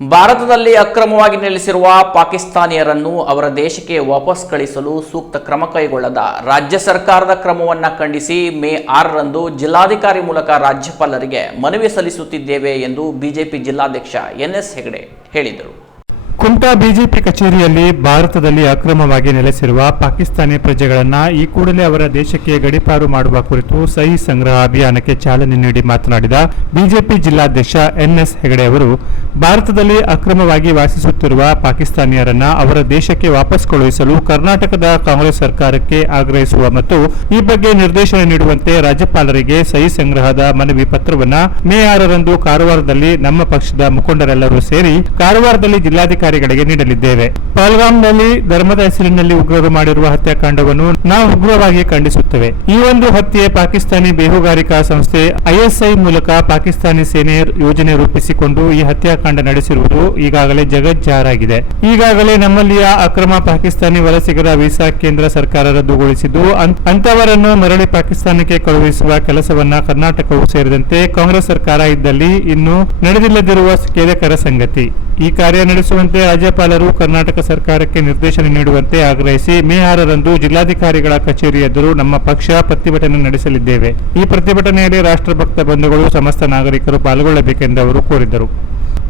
ಭಾರತದಲ್ಲಿ ಅಕ್ರಮವಾಗಿ ನೆಲೆಸಿರುವ ಪಾಕಿಸ್ತಾನಿಯರನ್ನು ಅವರ ದೇಶಕ್ಕೆ ವಾಪಸ್ ಕಳಿಸಲು ಸೂಕ್ತ ಕ್ರಮ ಕೈಗೊಳ್ಳದ ರಾಜ್ಯ ಸರ್ಕಾರದ ಕ್ರಮವನ್ನು ಖಂಡಿಸಿ ಮೇ ಆರರಂದು ಜಿಲ್ಲಾಧಿಕಾರಿ ಮೂಲಕ ರಾಜ್ಯಪಾಲರಿಗೆ ಮನವಿ ಸಲ್ಲಿಸುತ್ತಿದ್ದೇವೆ ಎಂದು ಬಿಜೆಪಿ ಜಿಲ್ಲಾಧ್ಯಕ್ಷ ಎನ್ಎಸ್ ಹೆಗಡೆ ಹೇಳಿದರು. ಕುಮಟಾ ಬಿಜೆಪಿ ಕಚೇರಿಯಲ್ಲಿ ಭಾರತದಲ್ಲಿ ಅಕ್ರಮವಾಗಿ ನೆಲೆಸಿರುವ ಪಾಕಿಸ್ತಾನಿ ಪ್ರಜೆಗಳನ್ನ ಈ ಕೂಡಲೇ ಅವರ ದೇಶಕ್ಕೆ ಗಡಿಪಾರು ಮಾಡುವ ಕುರಿತು ಸಹಿ ಸಂಗ್ರಹ ಅಭಿಯಾನಕ್ಕೆ ಚಾಲನೆ ನೀಡಿ ಮಾತನಾಡಿದ ಬಿಜೆಪಿ ಜಿಲ್ಲಾಧ್ಯಕ್ಷ ಎನ್ಎಸ್ ಹೆಗಡೆ ಅವರು, ಭಾರತದಲ್ಲಿ ಅಕ್ರಮವಾಗಿ ವಾಸಿಸುತ್ತಿರುವ ಪಾಕಿಸ್ತಾನಿಯರನ್ನ ಅವರ ದೇಶಕ್ಕೆ ವಾಪಸ್ ಕಳುಹಿಸಲು ಕರ್ನಾಟಕದ ಕಾಂಗ್ರೆಸ್ ಸರ್ಕಾರಕ್ಕೆ ಆಗ್ರಹಿಸುವ ಮತ್ತು ಈ ಬಗ್ಗೆ ನಿರ್ದೇಶನ ನೀಡುವಂತೆ ರಾಜ್ಯಪಾಲರಿಗೆ ಸಹಿ ಸಂಗ್ರಹದ ಮನವಿ ಪತ್ರವನ್ನ ಮೇ ಆರರಂದು ಕಾರವಾರದಲ್ಲಿ ನಮ್ಮ ಪಕ್ಷದ ಮುಖಂಡರೆಲ್ಲರೂ ಸೇರಿ ಕಾರವಾರದಲ್ಲಿ ಜಿಲ್ಲಾಧಿಕಾರಿಗಳಿಗೆ ನೀಡಲಿದ್ದೇವೆ. ಪಹಲ್ಗಾಮ್ನಲ್ಲಿ ಧರ್ಮದ ಹೆಸರಿನಲ್ಲಿ ಉಗ್ರರು ಮಾಡಿರುವ ಹತ್ಯಾಕಾಂಡವನ್ನು ನಾವು ಉಗ್ರವಾಗಿ ಖಂಡಿಸುತ್ತೇವೆ. ಈ ಒಂದು ಹತ್ಯೆ ಪಾಕಿಸ್ತಾನಿ ಬೇಹುಗಾರಿಕಾ ಸಂಸ್ಥೆ ಐಎಸ್ಐ ಮೂಲಕ ಪಾಕಿಸ್ತಾನಿ ಸೇನೆ ಯೋಜನೆ ರೂಪಿಸಿಕೊಂಡು ಈ ಹತ್ಯಾಕಾಂಡ ನಡೆಸಿರುವುದು ಈಗಾಗಲೇ ಜಗಜ್ಜಾರಾಗಿದೆ. ಈಗಾಗಲೇ ನಮ್ಮಲ್ಲಿಯ ಅಕ್ರಮ ಪಾಕಿಸ್ತಾನಿ ವಲಸಿಗರ ವೀಸಾ ಕೇಂದ್ರ ಸರ್ಕಾರ ರದ್ದುಗೊಳಿಸಿದ್ದು ಅಂತವರನ್ನು ಮರಳಿ ಪಾಕಿಸ್ತಾನಕ್ಕೆ ಕಳುಹಿಸುವ ಕೆಲಸವನ್ನ ಕರ್ನಾಟಕವು ಸೇರಿದಂತೆ ಕಾಂಗ್ರೆಸ್ ಸರ್ಕಾರ ಇದ್ದಲ್ಲಿ ಇನ್ನು ನಡೆದಿಲ್ಲದಿರುವ ಖೇದಕರ ಸಂಗತಿ. ಈ ಕಾರ್ಯ ನಡೆಸುವಂತೆ ರಾಜ್ಯಪಾಲರು ಕರ್ನಾಟಕ ಸರ್ಕಾರಕ್ಕೆ ನಿರ್ದೇಶನ ನೀಡುವಂತೆ ಆಗ್ರಹಿಸಿ ಮೇ ಆರರಂದು ಜಿಲ್ಲಾಧಿಕಾರಿಗಳ ಕಚೇರಿ ಎದುರು ನಮ್ಮ ಪಕ್ಷ ಪ್ರತಿಭಟನೆ ನಡೆಸಲಿದ್ದೇವೆ. ಈ ಪ್ರತಿಭಟನೆಯಲ್ಲಿ ರಾಷ್ಟ್ರಭಕ್ತ ಬಂಧುಗಳು ಸಮಸ್ತ ನಾಗರಿಕರು ಪಾಲ್ಗೊಳ್ಳಬೇಕೆಂದು ಅವರು ಕೋರಿದರು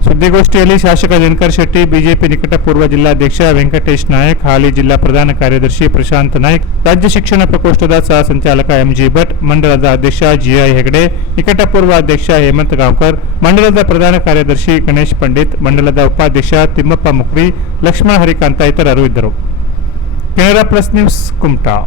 ಸುದ್ದಿಗೋಷ್ಠಿಯಲ್ಲಿ ಶಾಸಕ ದಿನಕರ್ ಶೆಟ್ಟಿ, ಬಿಜೆಪಿ ನಿಕಟಪೂರ್ವ ಜಿಲ್ಲಾಧ್ಯಕ್ಷ ವೆಂಕಟೇಶ್ ನಾಯಕ್, ಹಾಲಿ ಜಿಲ್ಲಾ ಪ್ರಧಾನ ಕಾರ್ಯದರ್ಶಿ ಪ್ರಶಾಂತ್ ನಾಯ್ಕ್, ರಾಜ್ಯ ಶಿಕ್ಷಣ ಪ್ರಕೋಷ್ಠದ ಸಹ ಸಂಚಾಲಕ ಎಂಜಿ ಭಟ್, ಮಂಡಲದ ಅಧ್ಯಕ್ಷ ಜಿಐ ಹೆಗಡೆ, ನಿಕಟಪೂರ್ವ ಅಧ್ಯಕ್ಷ ಹೇಮಂತ್ ಗಾಂವ್ಕರ್, ಮಂಡಲದ ಪ್ರಧಾನ ಕಾರ್ಯದರ್ಶಿ ಗಣೇಶ್ ಪಂಡಿತ್, ಮಂಡಲದ ಉಪಾಧ್ಯಕ್ಷ ತಿಮ್ಮಪ್ಪ ಮುಕ್ರಿ, ಲಕ್ಷ್ಮಣ ಹರಿಕಾಂತ ಇತರರು ಇದ್ದರು. Canara plus news Kumta.